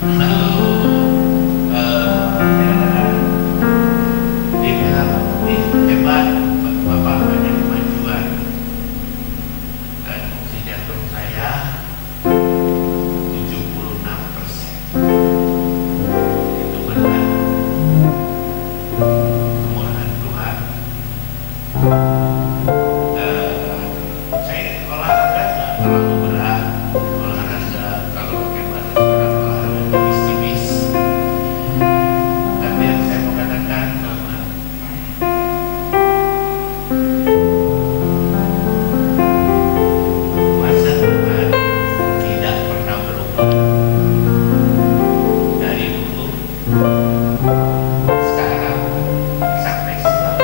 saya katakan, dia bilang, hebat, Bapak banyak kemajuan. Dan fungsi jantung saya 76%. Itu benar. Kemurahan Tuhan. Saya olahraga nggak terlalu berat, olahraga kalau pakai bahasa sekarang olahraga tipis-tipis. Tapi yang saya mau katakan bahwa kuasa Tuhan tidak pernah berubah dari dulu, sekarang sampai sekarang.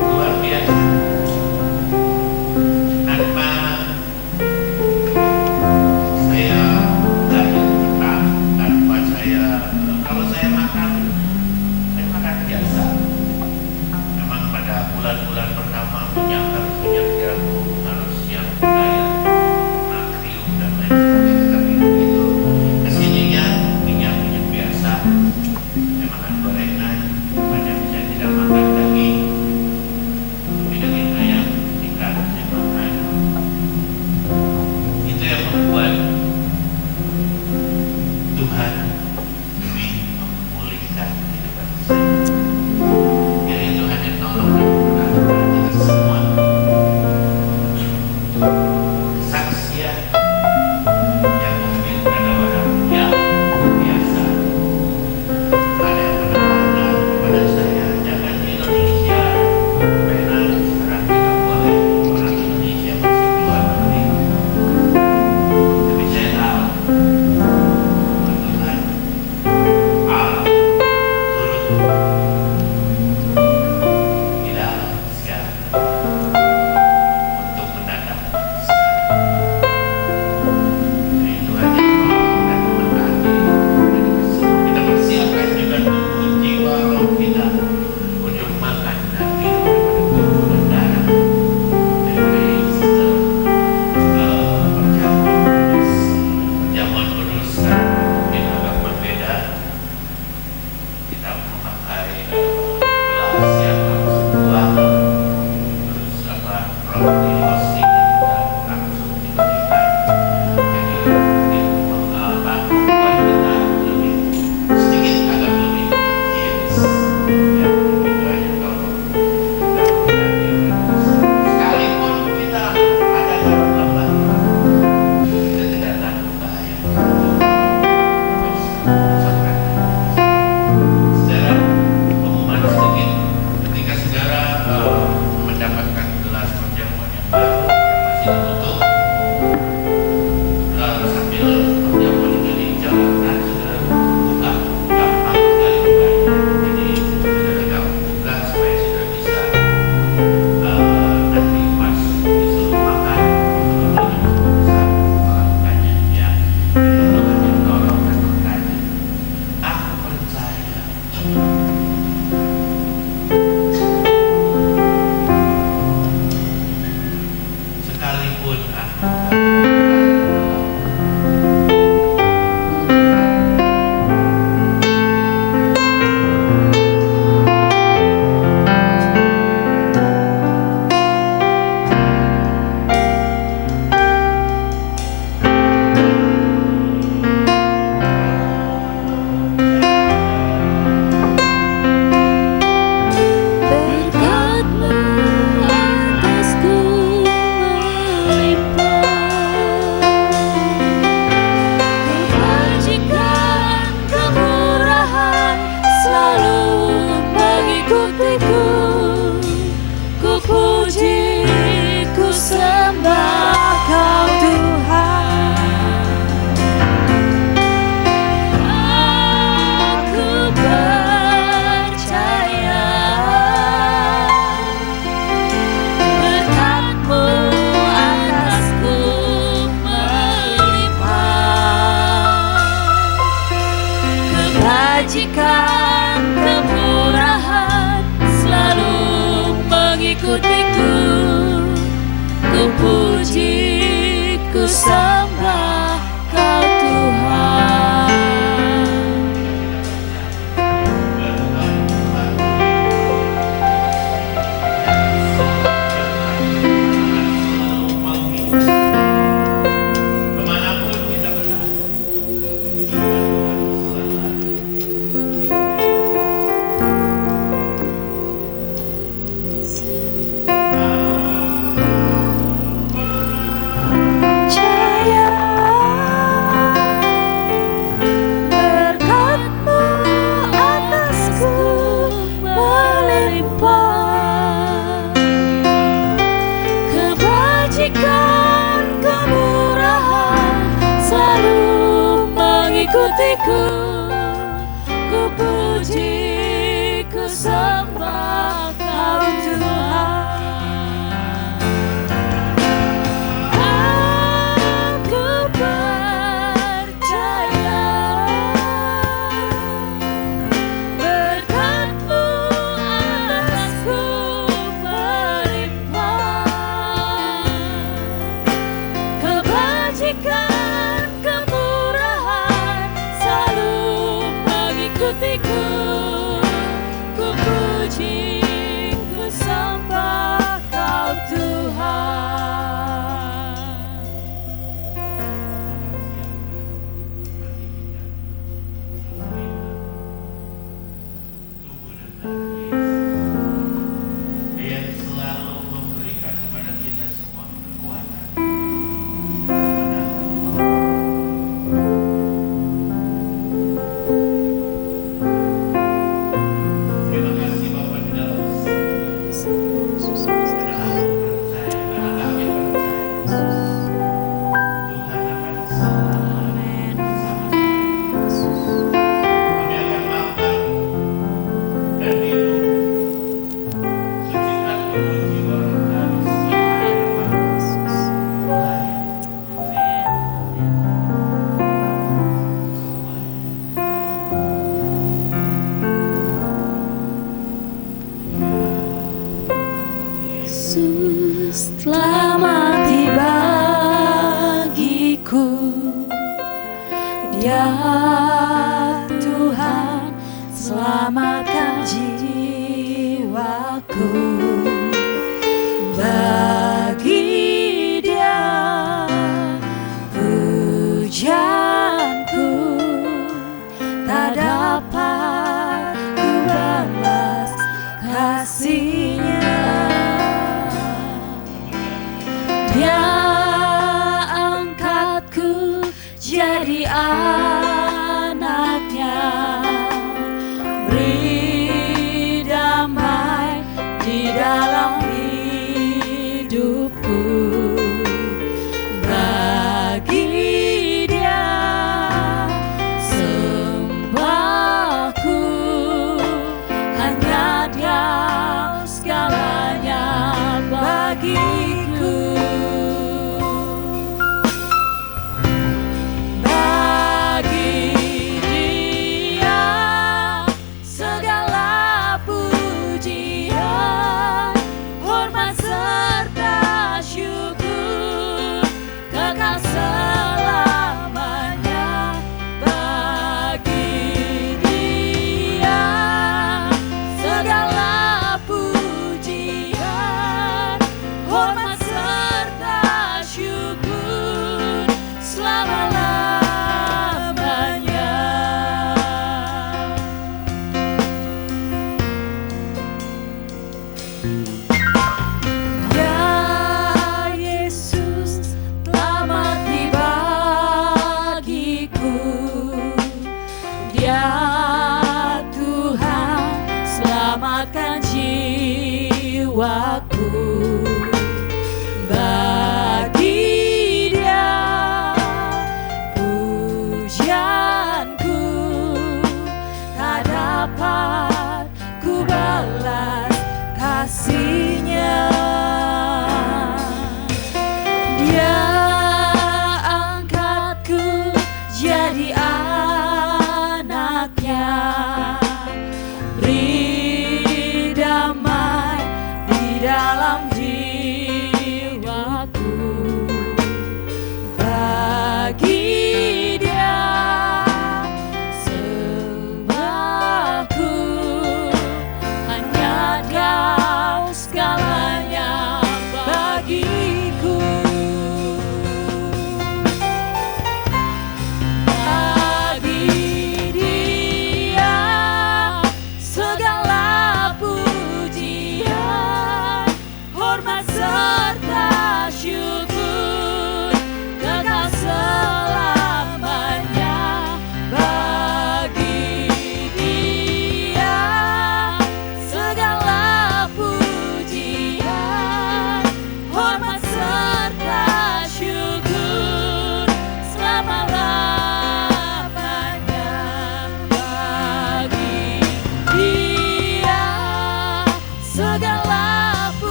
Luar biasa. Tanpa saya diet ketat, tanpa saya kalau saya makan biasa. Memang pada bulan-bulan pertama minyak harus minyak jagung, harus yang diet natrium dan lain sebagainya. Tapi begitu kesininya minyak biasa. Saya makan gorengan, banyak saya tidak makan daging. Daging ayam, ikan saya makan. Itu yang membuat Tuhan lebih memulihkan kehidupan saya. Jadi Tuhan yang tolong dan memperhatikan kita semua. Kesaksian yang mungkin pada orang yang biasa. Ada yang menawarkan kepada saya, jangan di Indonesia, karena sekarang tidak boleh orang Indonesia masuk luar negeri. Tapi saya tahu bahwa Tuhan Allah turut di dalam segala untuk mendatang segala. Jadi Tuhan yang tolong dan memberkati kita persiapkan juga tubuh, jiwa, roh kita untuk makan dan minum daripada tubuh dan darah dari sistem perjamuan kudus karena mungkin agak berbeda. Kita memakai gelas yang langsung buang, terus roti roasting yang kita langsung diberikan. Jadi mungkin membuat kita lebih sedikit agak lebih higienis. Ya, begitu aja kalau sekalipun kita ada dalam lemah, kita tidak takut bahaya. Saudara, pengumuman sedikit. Ketika saudara mendapatkan gelas perjamuan yang baru yang masih ditutup, sambil perjamuan itu dijalankan, saudara buka, gampang sekali bukanya. Jadi saudara tinggal buka supaya saudara bisa nanti pas disuruh makan, saudara bisa melakukannya. Ya, jadi Tuhan yang tolong dan berkati. Aku percaya sekalipun aku Berkat-Mu atasku melimpah. sembah Kau Tuhan. Kemanapun kita berada, Tuhan selalu Jaya berkat-Mu atasku melimpah, kebajikan kemurahan selalu mengikutiku. Ku puji, ku sembah Kau Tuhan. Aku percaya berkat-Mu atasku melimpah, kebajikan kemurahan selalu mengikutiku. Ku puji, ku sembah Kau Tuhan. Dia selalu memberikan kepada kita semua kekuatan, kemenangan. Terima kasih Bapa di dalam karena aku percaya, karena kami percaya Tuhan akan selalu bersama kami. Kami akan makan dan minum sejenak memuji orang kami Yesus telah mati bagiku, Dia Tuhan selamatkan jiwaku. Bagi Dia pujianku tak dapat ku balas kasih-Nya. Dia angkatku jadi anaknya, beri damai di dalam hidupku. Bagi Dia sembahku, hanya Dia segalanya bagiku. Bagi Dia segala pujian, hormat serta syukur.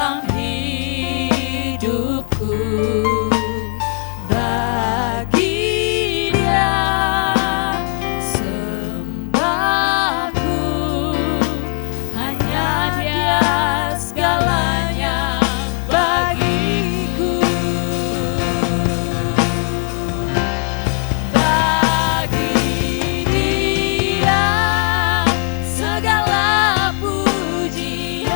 dalam hidupku. Bagi Dia sembahku, hanya Dia segalanya bagiku. Bagi Dia segala pujian,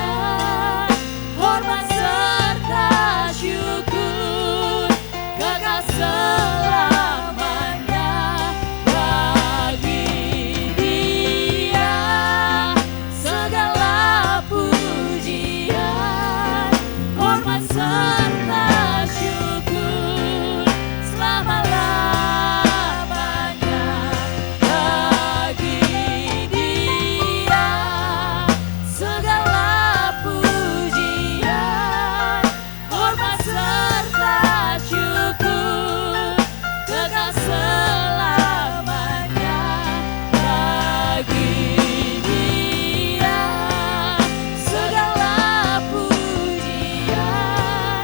hormat serta syukur, kekal selamanya. Bagi Dia segala pujian, hormat serta syukur, selama-lamanya. Bagi Dia segala pujian, hormat serta syukur, kekal selamanya. Bagi Dia segala pujian,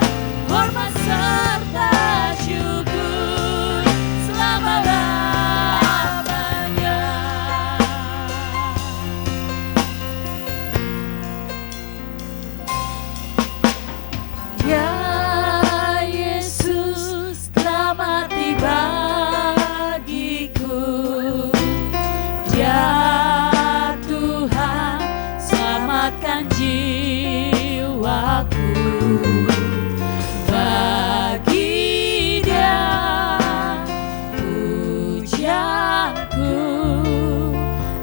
hormat serta syukur, selama-lamanya. Ya Yesus, telah mati bagiku. Ya Tuhan, selamatkan jiwaku. Bagi Dia pujianku,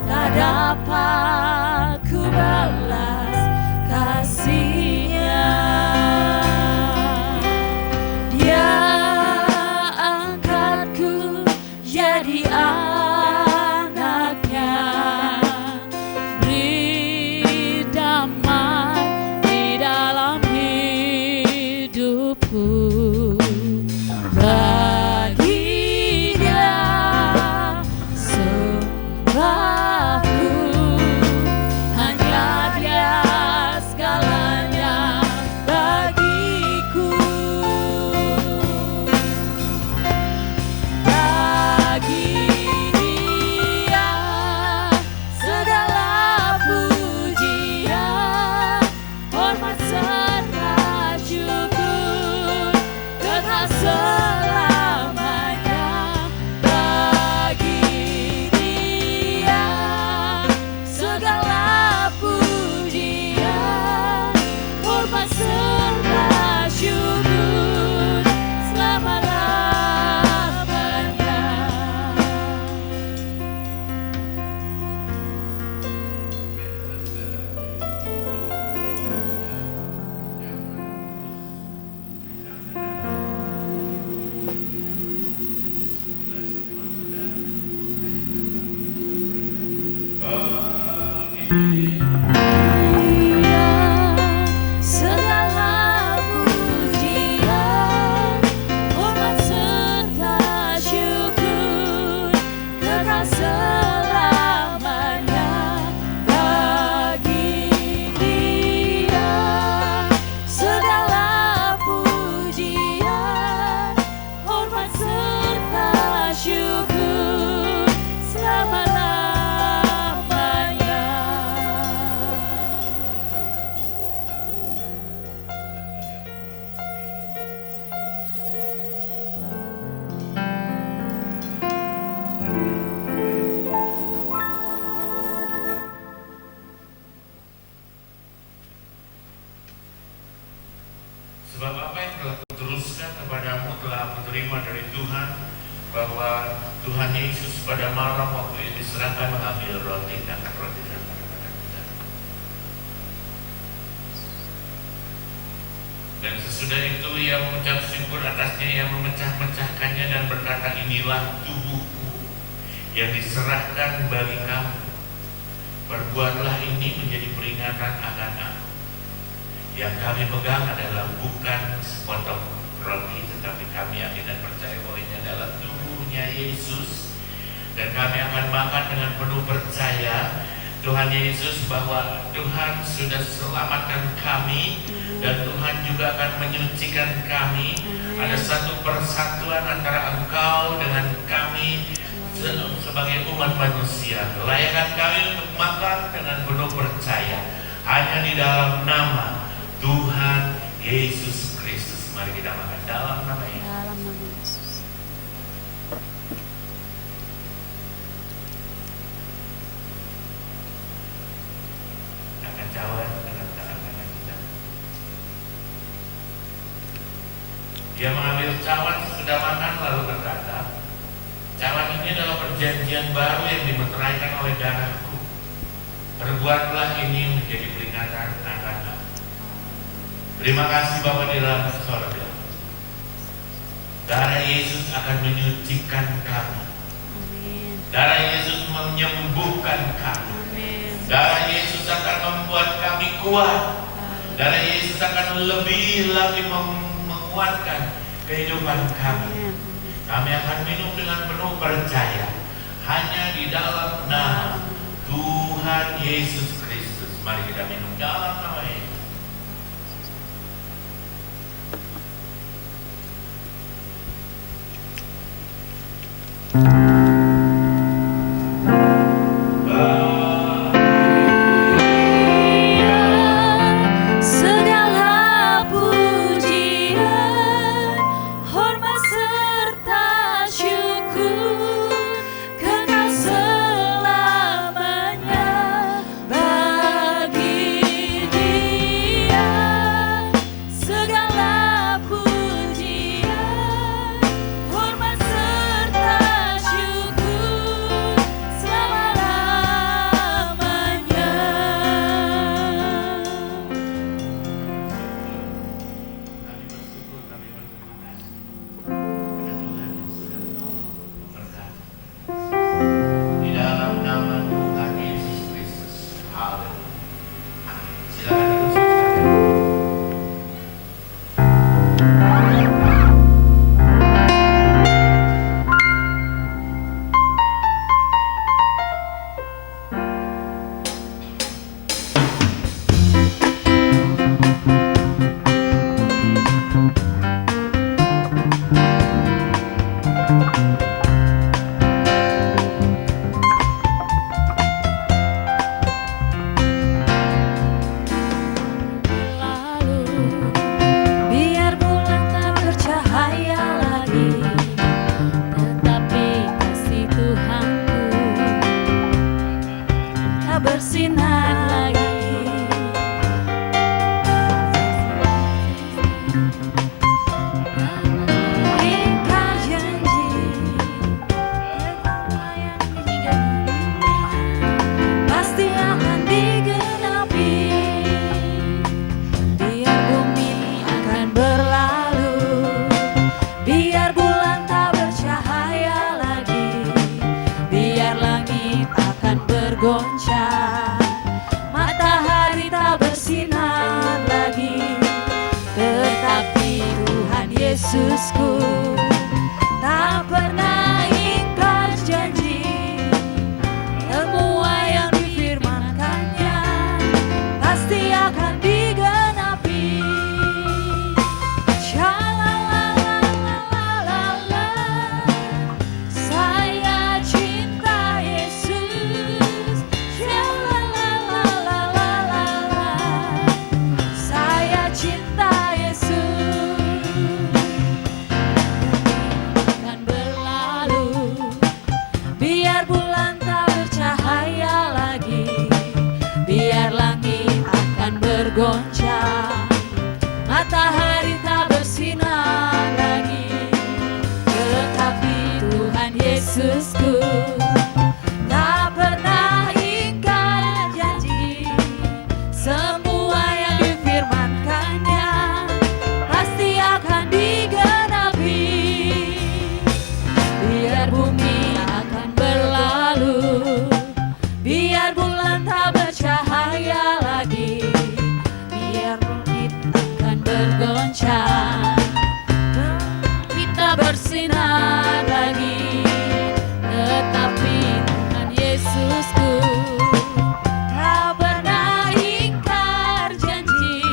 tak dapat ku balas kasih-Nya. Dia angkatku jadi anaknya, beri damai di dalam hidupku. Bagi Dia sembahku, hanya Dia segalanya bagiku. Bagi Dia segala pujian, hormat serta syukur, kekal selamanya. Bagi Dia segala pujian, hormat serta syukur, selama-lamanya. Segala pujian, hormat serta syukur, kekal selamanya. Bagi Dia segala pujian, hormat serta syukur, selama-lamanya. Sebab apa yang telah kuteruskan kepadamu telah aku terima dari Tuhan, bahwa Tuhan Yesus pada malam waktu ia diserahkan mengambil roti dan roti kepada kita. Dan sesudah itu ia mengucap syukur atasnya, ia memecah-mecahkannya dan berkata, inilah tubuhku yang diserahkan bagi kamu. Perbuatlah ini menjadi peringatan akan aku. Yang kami pegang adalah bukan sepotong roti, tetapi kami yakin dan percaya bahwa ini adalah tubuhnya Yesus. Dan kami akan makan dengan penuh percaya Tuhan Yesus, bahwa Tuhan sudah selamatkan kami Dan Tuhan juga akan menyucikan kami. Ada satu persatuan antara Engkau dengan kami sebagai umat manusia. Kelayakan kami untuk makan dengan penuh percaya hanya di dalam nama Tuhan Yesus Kristus. Mari kita makan dalam nama Yesus. Dalam nama Yesus. Akan cawan dengan tangan kita. Dia mengambil cawan sesudah makan lalu berkata, cawan ini adalah perjanjian baru yang dimeteraikan oleh darahku. Perbuatlah ini menjadi peringatan akan aku. Terima kasih Bapa di dalam sorga. Darah Yesus akan menyucikan kami. Amin. Darah Yesus menyembuhkan kami. Amin. Darah Yesus akan membuat kami kuat. Darah Yesus akan lebih lagi menguatkan kehidupan kami. Amin. Kami akan minum dengan penuh percaya hanya di dalam nama Tuhan Yesus Kristus. Mari kita minum dalam nama Yesus. Segala pujian, hormat serta syukur kekal selamanya bagi Dia. Segala pujian, hormat serta syukur selama-lamanya. Kami bersyukur, kami berterima kasih kepada Tuhan yang sudah menolong, memberkati. Di dalam nama Tuhan Yesus Kristus. Haleluya. Amin. Silakan duduk saudara. Lalu biar bulan tak bercahaya lagi, tetapi kasih Tuhanku tak bersinar lagi. Ingkar janji, betapa yang dijanjikan pasti akan digenapi. Biar bumi akan berlalu, biar bulan tak bercahaya lagi, biar langit akan bergoncang, matahari tak bersinar lagi, tetapi Tuhan Yesusku tak pernah ingkar janji. Semua yang difirmankannya pasti akan digenapi. Shalalalalala, saya cinta Yesus. Shalalalalala, saya cinta Yesus. Akan berlalu, biar bulan tak bercahaya lagi, biar langit akan bergoncang, matahari tak bersinar lagi, tetapi Tuhan Yesusku tak pernah ingkar janji. Semua yang difirmankannya pasti akan digenapi. Biar bumi akan berlalu, biar bulan tak bercahaya lagi, biar langit akan bergoncang, kita bersinar lagi, tetapi Tuhan Yesusku tak pernah ingkar janji.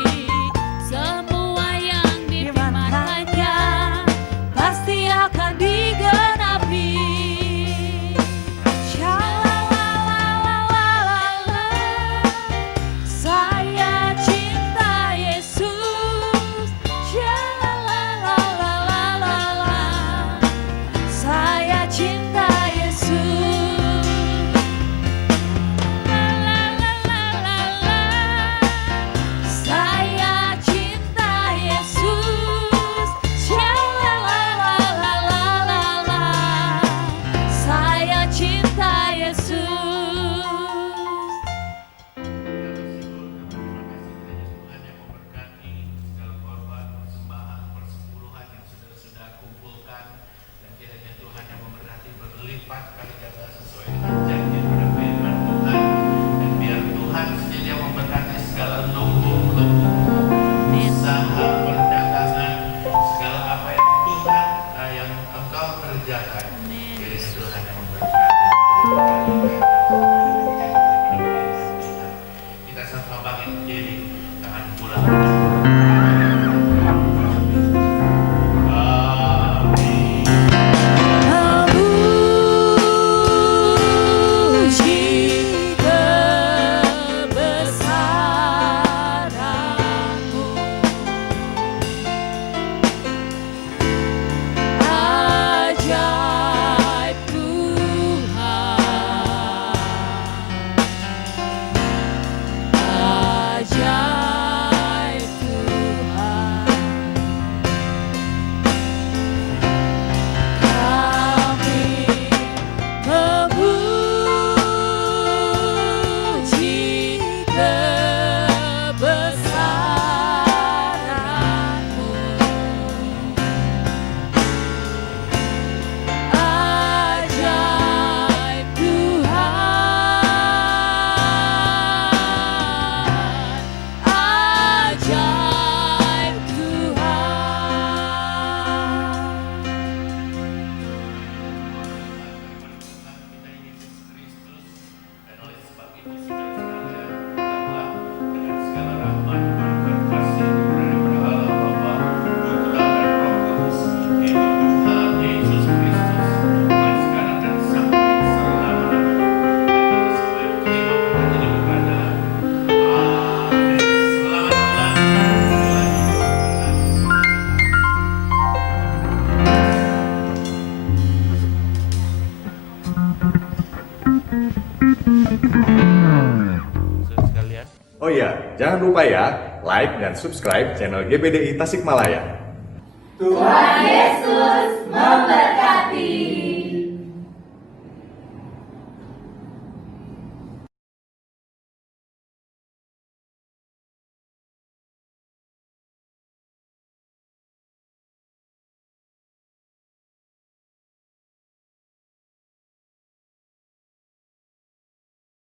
ya, jangan lupa ya, like dan subscribe channel GBDI Tasikmalaya. Tuhan Yesus memberkati.